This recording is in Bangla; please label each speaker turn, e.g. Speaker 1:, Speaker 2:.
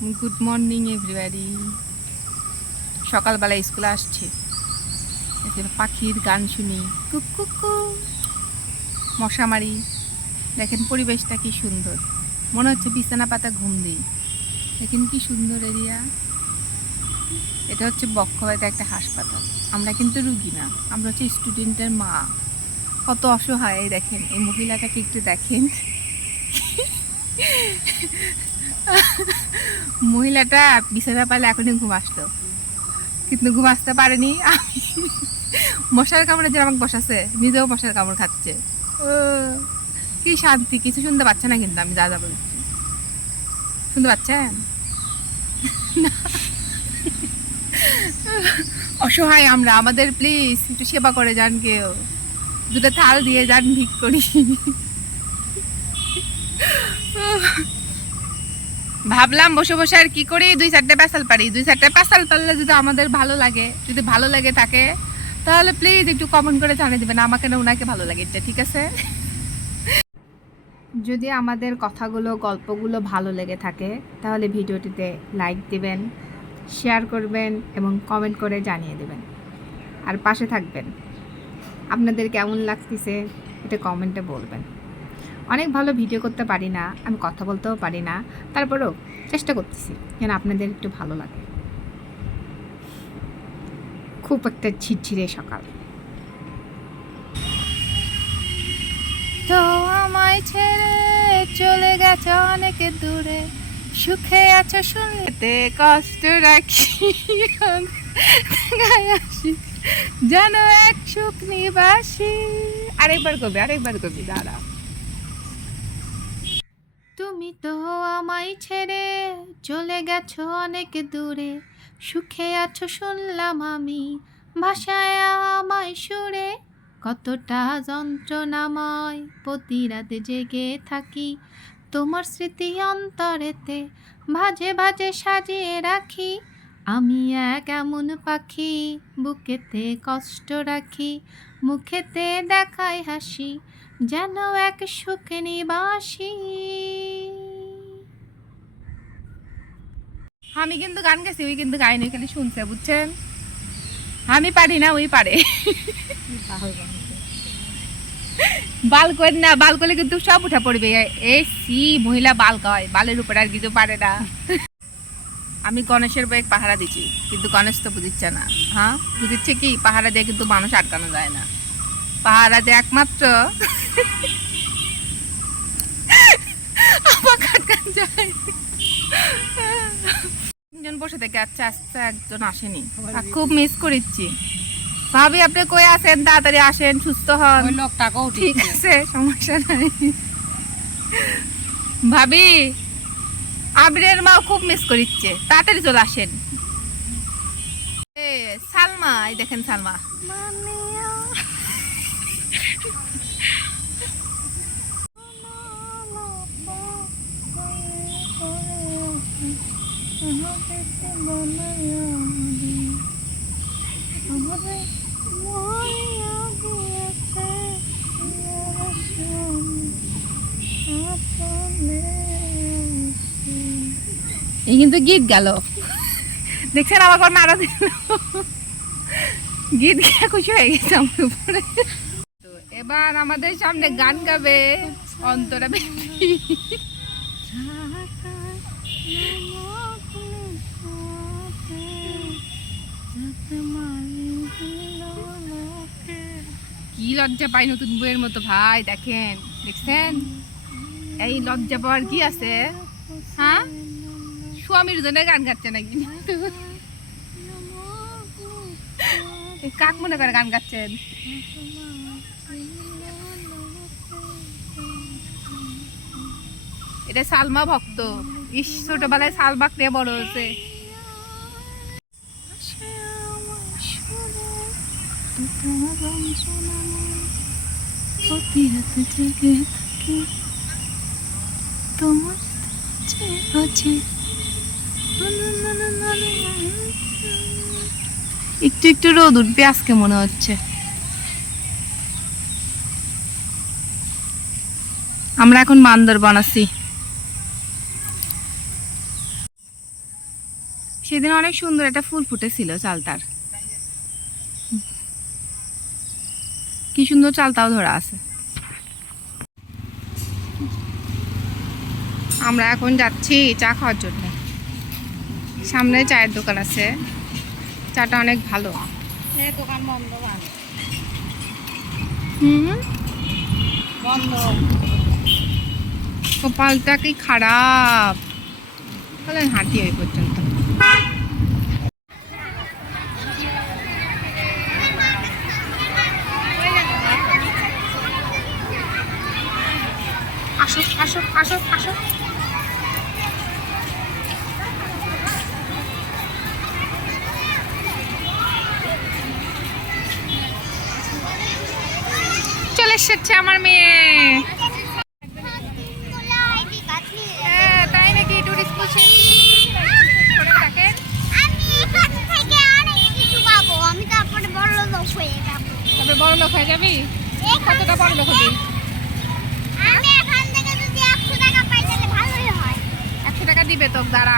Speaker 1: গুড মর্নিং এভরিবাডি সকালবেলা স্কুলে আসছে। পাখির গান শুনি। কুক কুক। মশা মারি দেখেন পরিবেশটা কি সুন্দর। মনে হচ্ছে বিছানা পাতা ঘুম দিই। দেখেন কি সুন্দর এরিয়া। এটা হচ্ছে বক্ষবাইতে একটা হাসপাতাল। আমরা কিন্তু রুগী না। আমরা হচ্ছে স্টুডেন্টের মা। কত অসহায়, দেখেন। এই মহিলাটাকে একটু দেখেন। মহিলাটা বিছানা পালে এখনই ঘুম আসতো কিন্তু ঘুম আসতে পারেনি। মশার কামড়ে যে আমাকে বসাছে, নিজেও মশার কামড় খাচ্ছে। কি শান্তি, কিছু শুনতে পাচ্ছে না কিন্তু আমি, যা বলছি। শুনতে পাচ্ছেন? অসহায় আমরা, আমাদের প্লিজ একটু সেবা করে যান কেউ। দুটো থাল দিয়ে যান ভিক করি ভাবলাম বসে বসে আর কি করি? দুই চারটে পেশাল পারি। দুই চারটে পেশাল পারলে যদি আমাদের ভালো লাগে, যদি ভালো লাগে থাকে, তাহলে প্লিজ একটু কমেন্ট করে জানিয়ে দেবেন আমাকে না ওনাকে ভালো লাগে এটা, ঠিক আছে? যদি আমাদের কথাগুলো, গল্পগুলো ভালো লেগে থাকে, তাহলে ভিডিওটিতে লাইক দিবেন শেয়ার করবেন এবং কমেন্ট করে জানিয়ে দেবেন। আর পাশে থাকবেন। আপনাদের কেমন লাগতেছে, এটা কমেন্টে বলবেন। অনেক ভালো ভিডিও করতে পারি না, আমি কথা বলতেও পারি না, তারপরেও চেষ্টা করতেছি যেন আপনাদের একটু ভালো লাগে। খুব একটা ছিটছিড়ে সকাল। তো আমায় ছেড়ে চলে গেছে অনেক দূরে, সুখে আছো শুনতে কষ্ট রাখি আসি, যেন এক সুখ নিবাসী। আরেকবার কবি আরেকবার কবি দাঁড়া তুমি তো আমায় ছেড়ে চলে গেছো অনেক দূরে। সুখে আছো শুনলাম আমি, ভাষায় আমায় সুরে। কতটা যন্ত্রণাময় প্রতি রাতে জেগে থাকি, তোমার স্মৃতি অন্তরেতে ভাজে ভাজে সাজিয়ে রাখি। আমি এক এমন পাখি, বুকেতে কষ্ট রাখি, মুখেতে দেখায় হাসি, যেন এক সুখ নিবাসী। আমি কিন্তু গান গেছি ওই কিন্তু গাইনি, খালি শুনছে, বুঝছেন? আমি পারি না, ওই পারে। বাল করে না, বাল করলে কিন্তু সব উঠা পড়বে। এই সি, মহিলা বাল কয়, বালের উপরে আর কিছু পারে না। আমি গণেশের বই পাহারা দিচ্ছি কিন্তু গণেশ তো বুঝিচ্ছে না। হ্যাঁ? বুঝিচ্ছে কি? পাহারা দিয়ে কিন্তু মানুষ আটকানো যায় না। পাহারা দিয়ে একমাত্র আমাকে আটকানো যায়। বসে থেকে আচ্ছা আস্তে একজন আসেনি। আর খুব মিস করিচ্ছি। ভাবি আপনি কই আছেন? তাড়াতাড়ি আসেন সুস্থ হন।
Speaker 2: লোকটাকেও
Speaker 1: ঠিক আছে। সমস্যা নাই। ভাবি আবিরের মা খুব মিস করিচ্ছে। তাড়াতাড়ি চলে আসেন। এ, সালমা এই দেখেন সালমা। এই কিন্তু গীত গেল। দেখছেন আমার কোনো আরও গীত গিয়ে খুশি হয়ে গেছে আমার উপরে। তো এবার আমাদের সামনে গান গাবে অন্তরা বেবি কি লজ্জা পাই নতুন বইয়ের মতো, ভাই, দেখেন, দেখছেন? এই লজ্জা পাওয়ার কি আছে? হ্যাঁ? স্বামীর জন্য গান গাচ্ছে নাকি? কাক মনে করে গান গাচ্ছেন? এটা সালমা ভক্ত। ইস, ছোটবেলায় সালমাক নিয়ে বড় হয়েছে? তোমার একটু একটু রোদ উঠবে, আজকে মনে হচ্ছে। আমরা এখন বান্দর বানাচ্ছি সেদিন অনেক সুন্দর একটা ফুল ফুটেছিল চালতার কি সুন্দর চালতাও ধরা আছে। আমরা এখন যাচ্ছি চা খাওয়ার জন্য। সামনে চায়ের দোকান আছে। চাটা অনেক ভালো।
Speaker 2: হ্যাঁ দোকান বন্ধ
Speaker 1: হুম।
Speaker 2: বন্ধ।
Speaker 1: কপালটা কি খারাপ। তাহলে হাঁটি ওই পর্যন্ত। আসো আসো আসো। চলে এসেছে আমার মেয়ে। হ্যাঁ তাই নাকি টুরিস্ট বলছে?
Speaker 3: হয়ে
Speaker 1: তারপরে বড় লোক হয়ে যাবি? কতটা বড় লোক হবি? টাকা দিবে তো দাঁড়া।